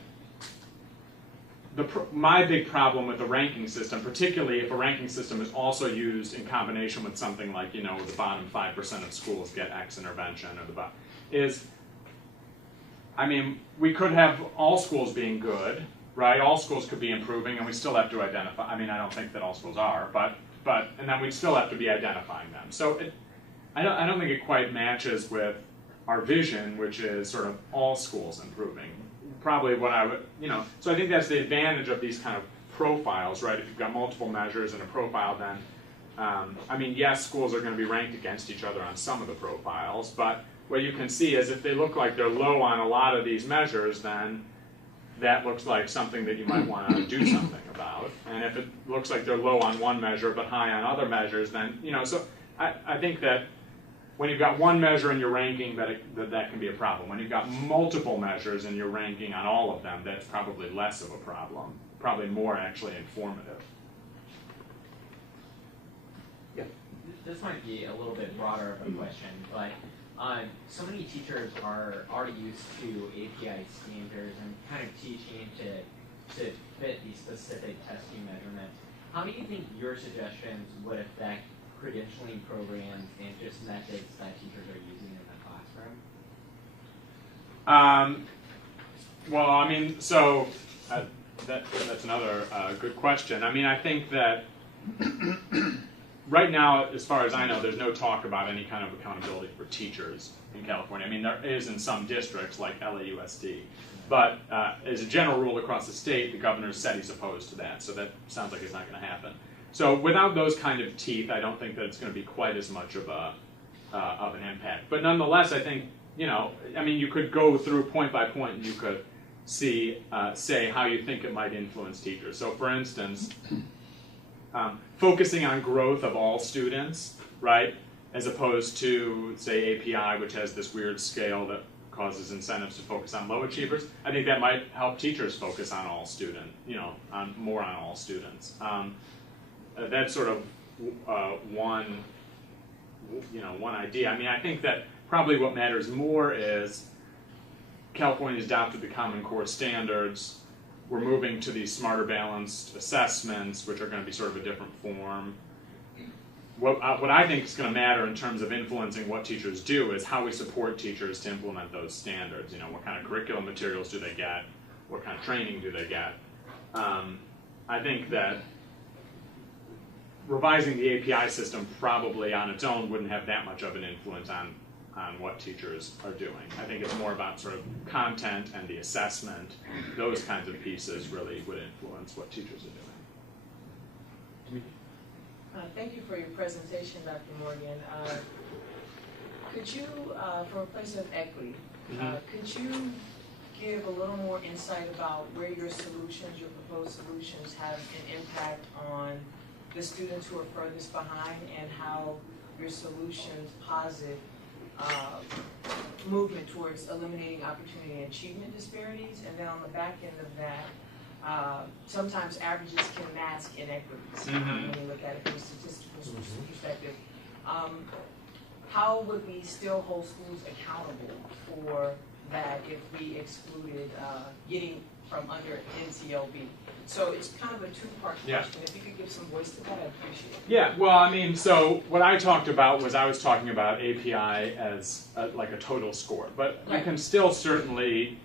my big problem with the ranking system, particularly if a ranking system is also used in combination with something like, you know, the bottom 5% of schools get X intervention, or I mean, we could have all schools being good, right? All schools could be improving, and we still have to identify. I mean, I don't think that all schools are, but and then we'd still have to be identifying them. So I don't think it quite matches with our vision, which is sort of all schools improving. Probably what I would, you know, so I think that's the advantage of these kind of profiles, right? If you've got multiple measures in a profile, then, I mean, yes, schools are going to be ranked against each other on some of the profiles, but what you can see is if they look like they're low on a lot of these measures, then that looks like something that you might want to do something about. And if it looks like they're low on one measure but high on other measures, then, you know, so I think that when you've got one measure in your ranking, that can be a problem. When you've got multiple measures in your ranking on all of them, that's probably less of a problem. Probably more actually informative. Yeah. This might be a little bit broader of a question, but so many teachers are already used to API standards and kind of teaching to fit these specific testing measurements. How do you think your suggestions would affect credentialing programs and just methods that teachers are using in the classroom? Well, I mean, so that's another good question. I mean, I think that right now, as far as I know, there's no talk about any kind of accountability for teachers in California. I mean, there is in some districts like LAUSD. But as a general rule across the state, the governor said he's opposed to that. So that sounds like it's not going to happen. So without those kind of teeth, I don't think that it's going to be quite as much of an impact. But nonetheless, I think, you know, I mean, you could go through point by point and you could see, say how you think it might influence teachers. So for instance, focusing on growth of all students, right, as opposed to, say, API, which has this weird scale that causes incentives to focus on low achievers. I think that might help teachers focus on all students, you know, more on all students. That's sort of one idea. I mean, I think that probably what matters more is California's adopted the Common Core standards. We're moving to these smarter balanced assessments, which are going to be sort of a different form. What I think is going to matter in terms of influencing what teachers do is how we support teachers to implement those standards. You know, what kind of curriculum materials do they get? What kind of training do they get? I think that revising the API system probably on its own wouldn't have that much of an influence on what teachers are doing. I think it's more about sort of content and the assessment. Those kinds of pieces really would influence what teachers are doing. Thank you for your presentation, Dr. Morgan. Could you, from a place of equity, could you give a little more insight about where your solutions, your proposed solutions, have an impact on the students who are furthest behind, and how your solutions posit movement towards eliminating opportunity and achievement disparities? And then on the back end of that, sometimes averages can mask inequities when you look at it from a statistical perspective. how would we still hold schools accountable for that if we excluded getting from under NCLB? So it's kind of a two-part Yeah. question. If you could give some voice to that, I'd appreciate it. Yeah, well, I mean, so what I talked about was I was talking about API as like a total score, but you Right. can still certainly.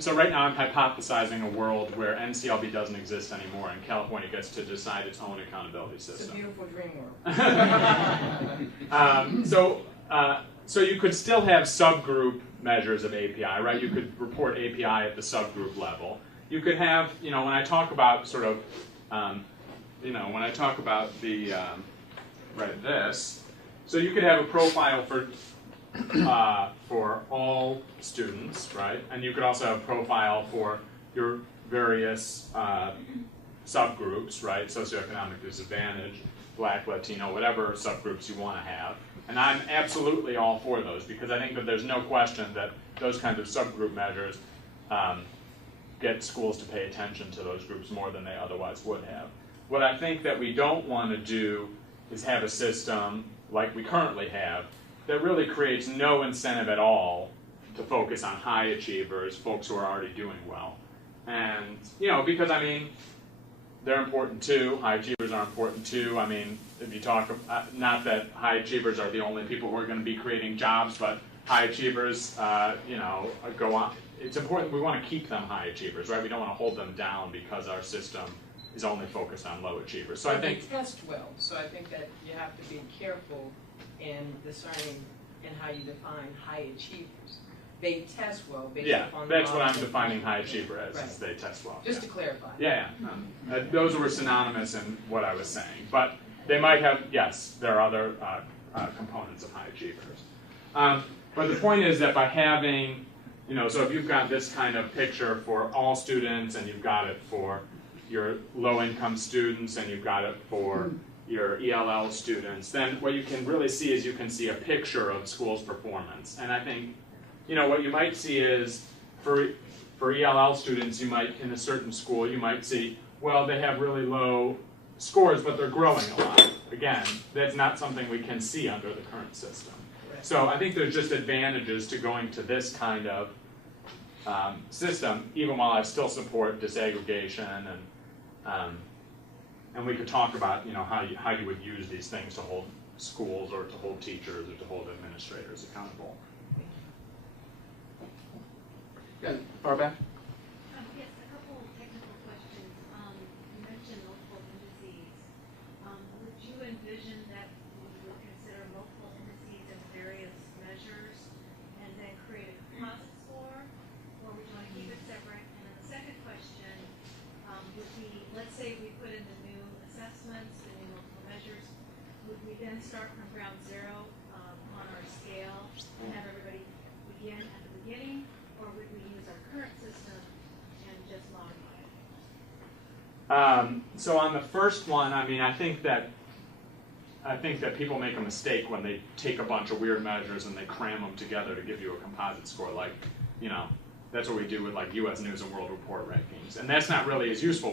So right now I'm hypothesizing a world where NCLB doesn't exist anymore and California gets to decide its own accountability It's a system. beautiful dream world. So you could still have subgroup measures of API, right? You could report API at the subgroup level. You could have, when I talk about sort of, when I talk about the, this, so you could have a profile for all students, right? And you could also have a profile for your various subgroups, right? Socioeconomic disadvantage, Black, Latino, whatever subgroups you want to have. And I'm absolutely all for those because I think that there's no question that those kinds of subgroup measures get schools to pay attention to those groups more than they otherwise would have. What I think that we don't want to do is have a system like we currently have that really creates no incentive at all to focus on high achievers, folks who are already doing well. And, because they're important too, high achievers are important too. I mean, if you talk, not that high achievers are the only people who are going to be creating jobs, but high achievers, go on. It's important, we want to keep them high achievers, right? We don't want to hold them down because our system is only focused on low achievers. So I think they test well, so I think that you have to be careful in discerning in how you define high achievers. They test well based upon the that's what I'm knowledge. defining high achiever as, Right. is they test well. Just to clarify. Those were synonymous in what I was saying. But they might have, yes, there are other components of high achievers. But the point is that by having, so if you've got this kind of picture for all students and you've got it for your low-income students and you've got it for your ELL students, then what you can really see is you can see a picture of schools' performance. And I think, what you might see is for ELL students, you might, in a certain school, you might see, well, they have really low scores, but they're growing a lot. Again, that's not something we can see under the current system. So I think there's just advantages to going to this kind of system, even while I still support disaggregation and we could talk about how you would use these things to hold schools or to hold teachers or to hold administrators accountable. Yeah, far back. Yes, a couple of technical questions. You mentioned multiple indices. Would you envision that we would consider multiple indices in various measures and then create a composite score, or would you want to keep it separate? And then the second question would be, let's say we put in the new assessments, the new multiple measures, would we then start from ground zero on our scale and have everybody begin at the beginning, or would we use our current system and just modify it? So on the first one, I think that people make a mistake when they take a bunch of weird measures and they cram them together to give you a composite score. Like, that's what we do with like U.S. News and World Report rankings, and that's not really as useful.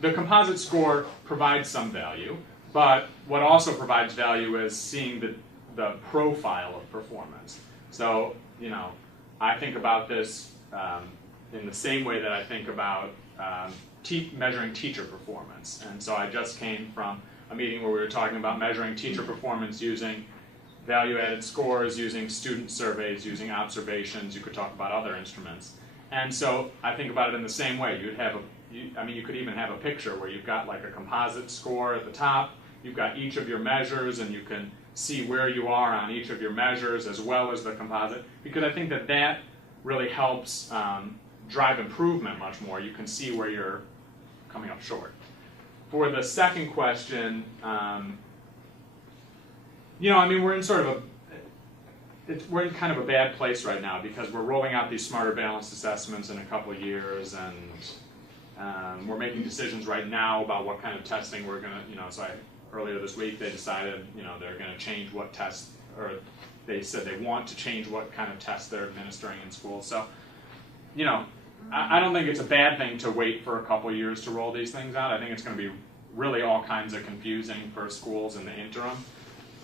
The composite score provides some value, but what also provides value is seeing the profile of performance. So, I think about this in the same way that I think about measuring teacher performance. And so I just came from a meeting where we were talking about measuring teacher performance using value-added scores, using student surveys, using observations. You could talk about other instruments. And so I think about it in the same way. You could even have a picture where you've got like a composite score at the top. You've got each of your measures, and you can see where you are on each of your measures as well as the composite, because I think that really helps drive improvement much more. You can see where you're coming up short. For the second question, we're in sort of we're in kind of a bad place right now because we're rolling out these smarter balanced assessments in a couple of years, and we're making decisions right now about what kind of testing we're going to, earlier this week they decided, they're going to change what tests, or they said they want to change what kind of tests they're administering in schools. So, I don't think it's a bad thing to wait for a couple of years to roll these things out. I think it's going to be really all kinds of confusing for schools in the interim.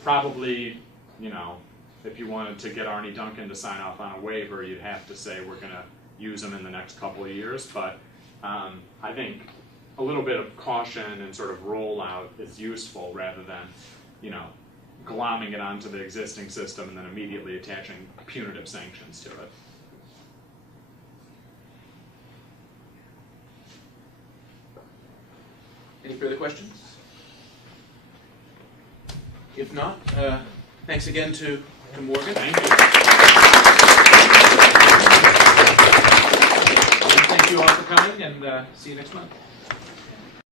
probably, you know, if you wanted to get Arnie Duncan to sign off on a waiver, you'd have to say we're going to use them in the next couple of years. But I think a little bit of caution and sort of rollout is useful rather than, you know, glomming it onto the existing system and then immediately attaching punitive sanctions to it. Any further questions? If not, thanks again to Morgan. Thank you. Thank you all for coming, and see you next month.